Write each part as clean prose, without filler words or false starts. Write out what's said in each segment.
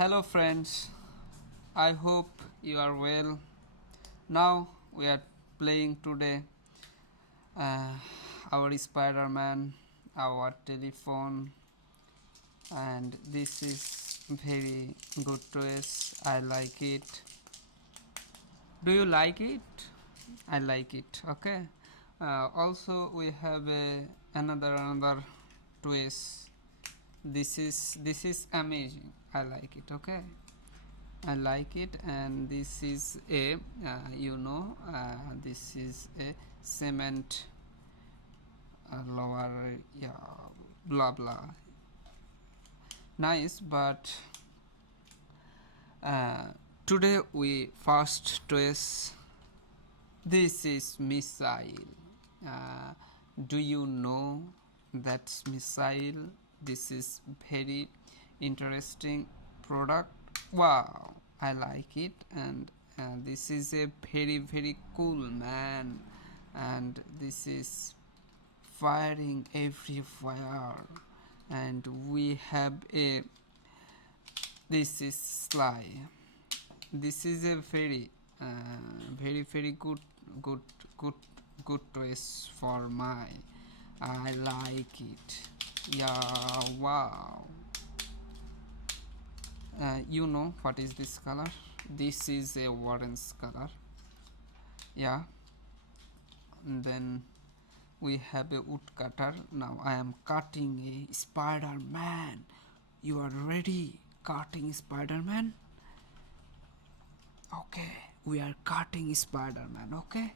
Hello friends, I hope you are well. Now we are playing today uh, our Spiderman, our telephone, and this is very good toys. I like it. Do you like it? I like it. Okay. Also we have another twist. This is amazing. I like it. Okay. I like it, and this is a this is a cement lower, yeah, blah blah, nice. But uh, today we first trace, this is missile. uh, do you know that's missile? This is very interesting product. Wow, I like it. And this is a very cool, man. And this is firing everywhere. And we have a, this is sly. This is a very good good good choice for my, I like it. Yeah, wow. You know what is this color? This is a orange color. Yeah. And then we have a woodcutter. Now I am cutting a Spider-Man. You are ready? Cutting Spider-Man? Okay, we are cutting Spider-Man. Okay.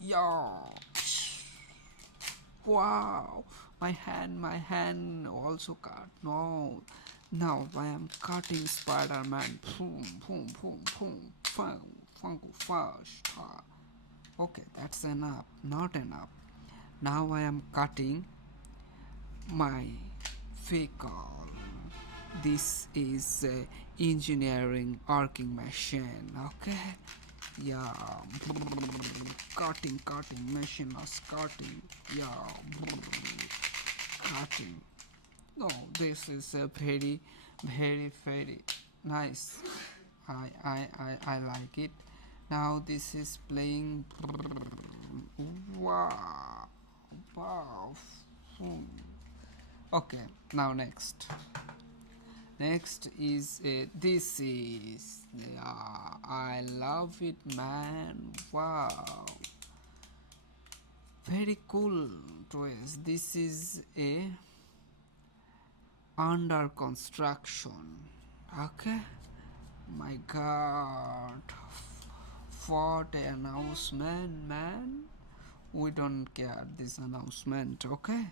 Yeah. Wow, my hand also cut. No, now I am cutting Spider-Man. Boom, boom, boom, boom, fast. Okay, that's enough. Not enough. Now I am cutting my vehicle. This is engineering arcing machine. Okay. Yeah, cutting machine was cutting. Yeah, cutting. No, this is a very nice. I like it. Now this is playing. Wow, wow. Okay, now next is this is, yeah, I love it, man. Wow, very cool toys. This is a under construction. Okay, my god, what an announcement, man. We don't care this announcement. Okay.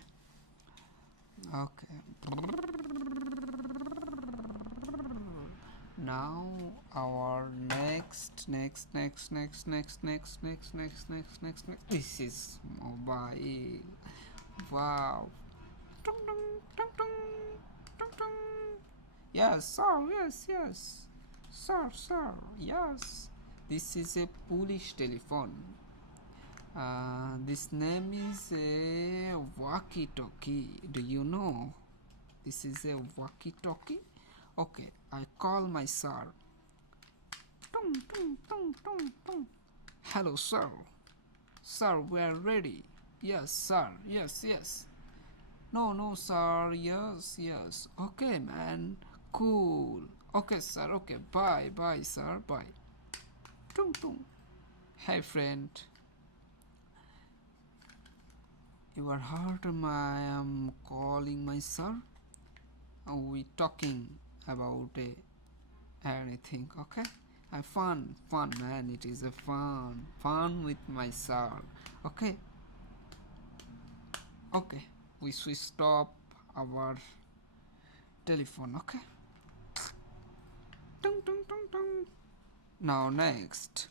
Now our next. This is mobile. Wow. Tung, tung, tung, tung, tung, tung. Yes, sir. Yes. Sir. Yes. This is a Polish telephone. This name is a walkie-talkie. Do you know? This is a walkie-talkie. Okay, I call my sir. Tung, tung, tung, tung, tung. Hello, sir. Sir, we are ready. Yes, sir. Yes. No, sir. Yes. Okay, man. Cool. Okay, sir. Okay, bye, sir. Bye. Tung, tung. Hey, friend. You are hurt. I am calling my sir. Are we talking about anything? Okay. Fun, man. It is a fun with my sir. Okay. We switched off our telephone. Okay. Tung, tung, tung, tung. Now next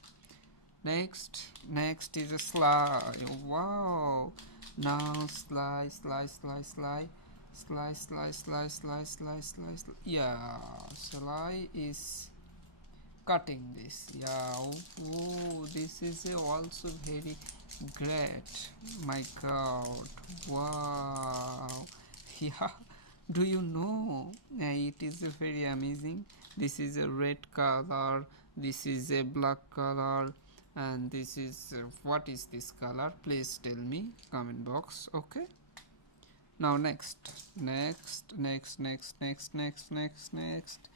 is a slide. Wow. Now slide. Yeah, slide is cutting this. Yeah. Oh, this is also very great. My god. Wow. Yeah, Do you know? It is a very amazing. This is a red color, this is a black color, and this is what is this color? Please tell me, comment box. Okay. Now next, next, next, next, next, next, next, next.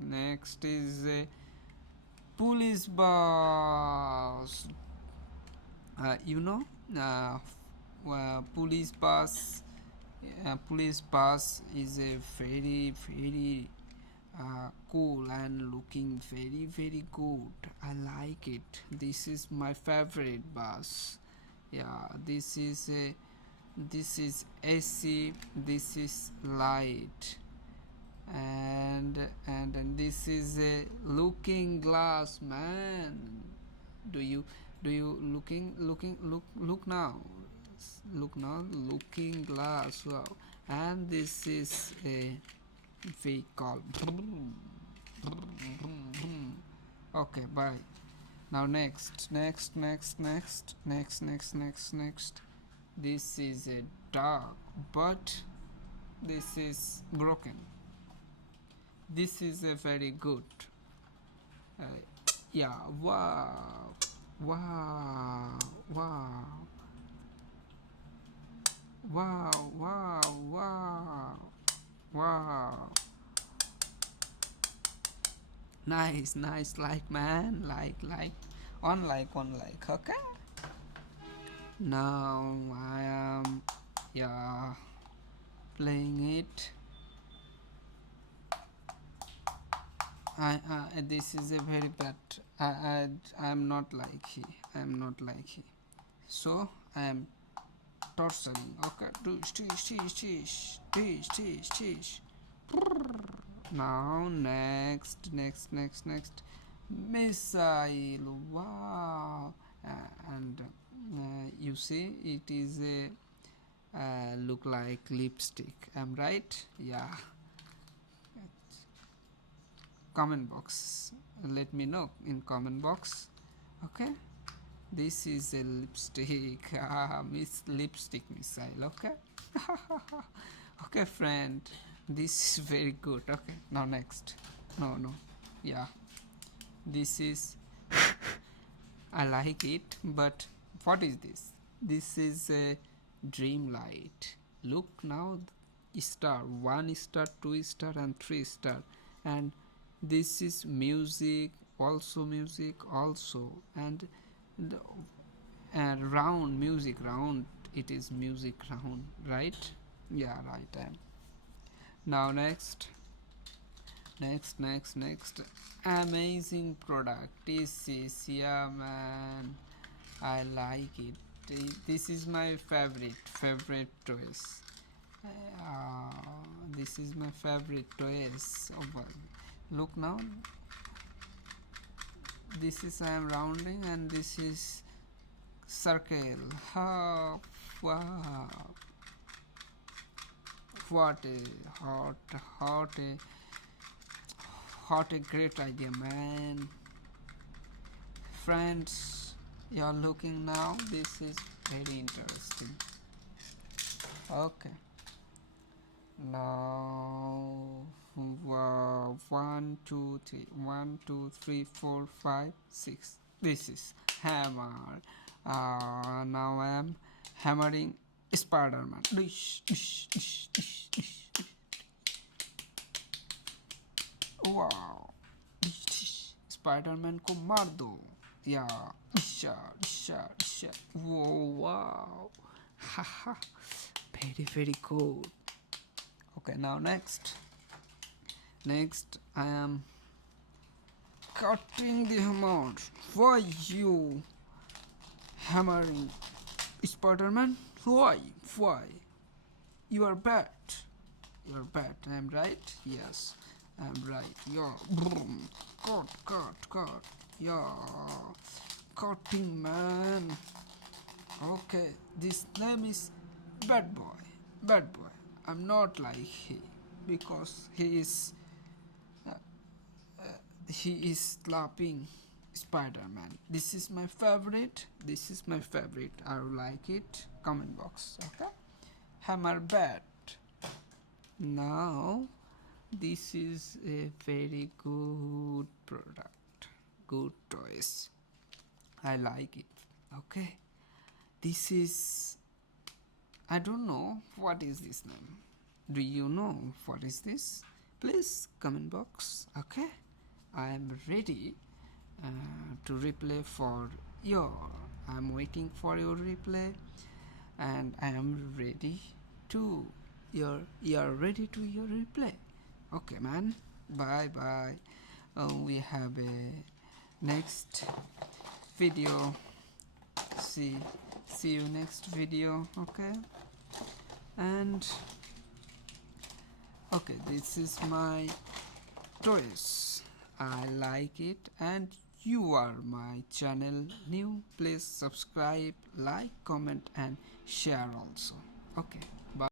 Next is a police bus. You know, police bus. Police bus is a very very cool and looking very very good. I like it. This is my favorite bus. Yeah, this is AC. This is light, and this is a looking glass, man. Do you look now, looking glass. Wow. And this is a vehicle. Okay, bye. Now next. This is a dog, but this is broken. This is a very good. Uh, yeah, wow, wow, wow, wow, wow, wow, wow. Nice, like, man, like, on like, okay. Now I am, yeah, playing it. This is a very bad. I'm not like he. So I am torturing. Okay. Now next. Missile. Wow. And you see, it is a look like lipstick. I'm right? Yeah. Comment box. Let me know in comment box. Okay. This is a lipstick. Lipstick missile. Okay. Okay, friend. This is very good. Okay. Now next. No. Yeah. This is. I like it, but what is this? This is a dream light. Look now. Star 1 star, 2 star, and 3 star, and this is music also, and round music round. It is music round, right? Yeah, right. Now next. Amazing product. This is, yeah, man, I like it. This is my favorite choice. This is my favorite choice. Look now. This is I am rounding, and this is circle. Oh, wow. What a great idea, man. Friends, you're looking now. This is very interesting. Okay. Now, 1 2 3 1 2 3 4 5 6. This is hammer. Now I am hammering Spiderman. Wow. Spiderman को मार दो. Yeah. Whoa, wow. Haha. Very cool. Okay, now next I am cutting the hammer. Why you hammering Spiderman? Why? You are bad. I am right? Yes, I am right. Yeah. Boom. Cut. Yeah. Cutting, man. Okay, this name is Bad Boy. I'm not like he, because he is slapping Spider-Man. This is my favorite. I like it. Comment box. Okay. hammer bat. Now this is a very good product, good toys. I like it. Okay, this is, I don't know what is this name. Do you know what is this? Please comment box. Okay, I am ready to replay for your. I'm waiting for your replay, and I am ready to you're ready to your replay. Okay, man. Bye bye. We have a next video. See you next video. Okay, and okay, this is my toys. I like it, and you are my channel new. Please subscribe, like, comment, and share also. Okay.